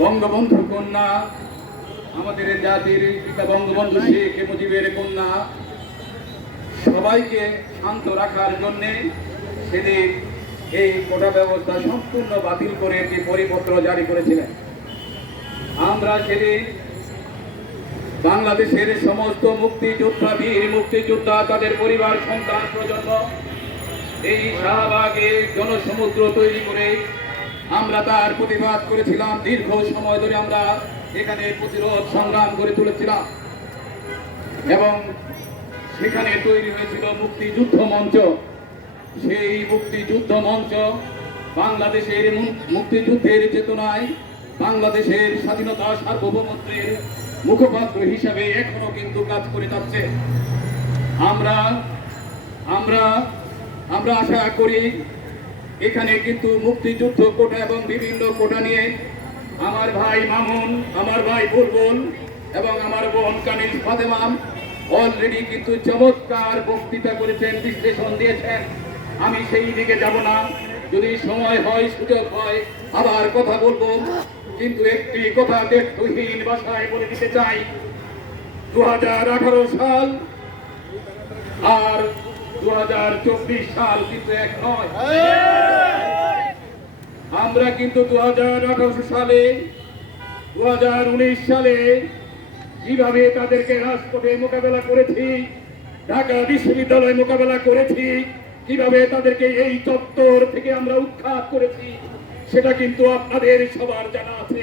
বঙ্গবন্ধুর কন্যা, আমাদের জাতির পিতা বঙ্গবন্ধু শেখ মুজিবের কন্যা, সবাইকে শান্ত রাখার জন্য সেদিন এই কোটা ব্যবস্থা সম্পূর্ণ বাতিল করে একটি পরিপত্র জারি করেছিলেন। আমরা সেদিন বাংলাদেশের সমস্ত মুক্তিযোদ্ধা, বীর মুক্তিযোদ্ধা, তাদের পরিবার, সন্তান, প্রজন্ম এই শাহবাগে জনসমুদ্র তৈরি করে আমরা তার প্রতিবাদ করেছিলাম। দীর্ঘ সময় ধরে আমরা এখানে প্রতিরোধ সংগ্রাম করে তুলেছিলাম এবং সেখানে তৈরি হয়েছিল মুক্তিযুদ্ধ মঞ্চ। সেই মুক্তিযুদ্ধ মঞ্চ বাংলাদেশের মুক্তিযুদ্ধের চেতনায়, বাংলাদেশের স্বাধীনতা সার্বভৌমত্বের মুখপাত্র হিসাবে এখনো কিন্তু কাজ করে যাচ্ছে। আমরা আমরা আমরা আশা করি এখানে কিন্তু মুক্তিযুদ্ধ কোটা এবং বিভিন্ন কোটা নিয়ে আমার ভাই মামুন, আমার ভাই বুলবুল এবং আমার বোন কানিজ ফাতেমা অলরেডি কিন্তু চমৎকার বক্তৃতা করেছেন, বিশ্লেষণ দিয়েছেন। আমি সেই দিকে যাব না, যদি সময় হয়, সুযোগ হয় আবার কথা বলবো। কিন্তু একটি কথা ব্যর্থহীন ভাষায় বলে দিতে চাই, 2018 সাল আর 2024 সাল কিন্তু এক নয়। আমরা কিন্তু 2018 সালে, 2019 সালে কিভাবে তাদেরকে রাজপথে মোকাবেলা করেছি, ঢাকা বিশ্ববিদ্যালয়ে মোকাবেলা করেছি, কিভাবে তাদেরকে এই চত্বর থেকে আমরা উৎখাত করেছি, সেটা কিন্তু আপনাদের সবার জানা আছে।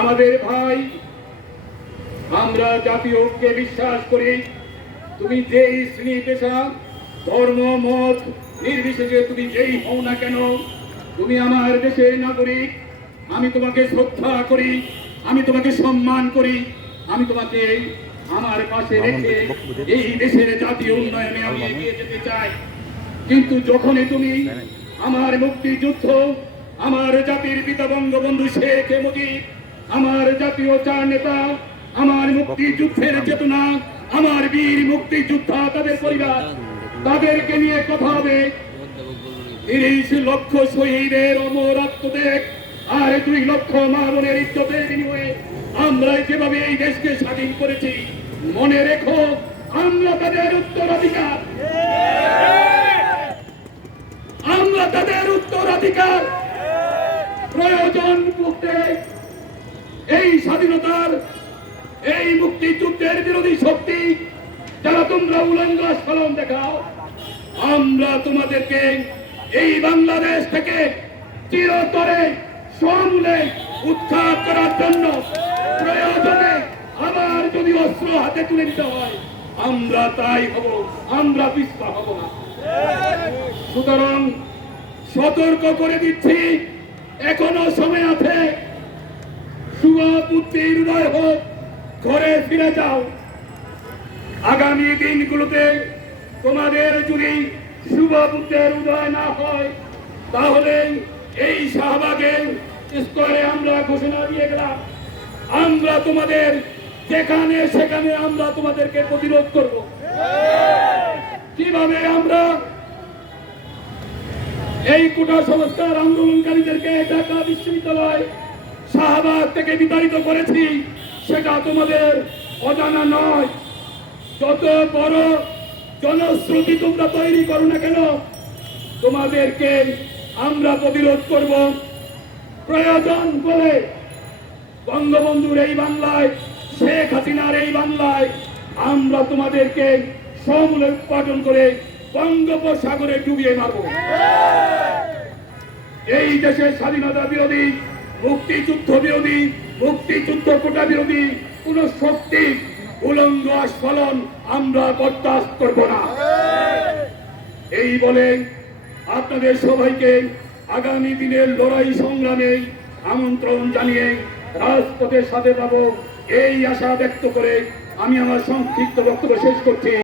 আমাদের ভাই, আমরা জাতীয় ঐক্যে বিশ্বাস করি। তুমি যেই শ্রেণী পেশা, ধর্ম, মত নির্বিশেষে তুমি যেই হও না কেন, তুমি আমার দেশের নাগরিক। আমি তোমাকে শ্রদ্ধা করি, আমি তোমাকে সম্মান করি, আমি তোমাকে আমার পাশে রেখে এই দেশের জাতীয় উন্নয়নে আমি এগিয়ে যেতে চাই। কিন্তু যখনই তুমি আমার মুক্তিযুদ্ধ, আমার জাতির পিতা বঙ্গবন্ধু শেখ মুজিব, আমার জাতীয় চার নেতা, আমার মুক্তিযুদ্ধের চেতনা, আমার বীর মুক্তিযোদ্ধা, তাদের পরিবার, তাদেরকে নিয়ে কথা হবে, 30 লক্ষ শহীদের অমর আত্মত্যাগ আর 2 লক্ষ মা বোনের ইজ্জতের বিনিময়ে আমরা যেভাবে এই দেশকে স্বাধীন করেছি, মনে রেখো আমরা তাদের উত্তরাধিকার, আমরা তাদের উত্তরাধিকার। প্রয়োজন পড়তে এই স্বাধীনতার, এই মুক্তিযুদ্ধের বিরোধী শক্তি যারা তোমরা উলঙ্গ আস্ফালন দেখাও, আমরা তোমাদেরকে এই বাংলাদেশ থেকে চিরতরে সমূলে উৎখাত করার জন্য প্রয়োজনে আবার যদি অস্ত্র হাতে তুলে নিতে হয় আমরা তাই হব, আমরা পিছপা হব না। সুতরাং সতর্ক করে দিচ্ছি, এখনো সময় আছে। শুভ পুত্রের উদয় হোক, ঘরে ফিরে যাও। আগামী দিনগুলোতে তোমাদের যদি শুভ পুত্রের উদয় না হয়, তাহলে এই শাহবাগের স্কোয়ারে আমরা ঘোষণা দিয়ে গেলাম, আমরা তোমাদের যেখানে সেখানে আমরা তোমাদেরকে প্রতিরোধ করব। কিভাবে আমরা এই কোটা সংস্কার আন্দোলনকারীদেরকে ঢাকা বিশ্ববিদ্যালয় শাহবাগ থেকে বিতাড়িত করেছি সেটা তোমাদের অজানা নয়। যত বড় জনশ্রুতি তোমরা তৈরি করো না কেন, তোমাদেরকে আমরা প্রতিরোধ করব। প্রয়োজন বলে বঙ্গবন্ধুর এই বাংলায়, শেখ হাসিনার এই বাংলায় আমরা তোমাদেরকে সমূলে উৎপাদন করে বঙ্গোপসাগরে ডুবিয়ে মারব। এই দেশের স্বাধীনতা বিরোধী, মুক্তিযুদ্ধ বিরোধী, মুক্তিযুদ্ধ কোটা বিরোধী কোন শক্তি উলঙ্গ আস্ফালন আমরা বরদাস্ত করব না। এই বলে আপনাদের সবাইকে আগামী দিনের লড়াই সংগ্রামে আমন্ত্রণ জানিয়ে রাজপথের সাথে পাবো এই আশা ব্যক্ত করে আমি আমার সংক্ষিপ্ত বক্তব্য শেষ করছি।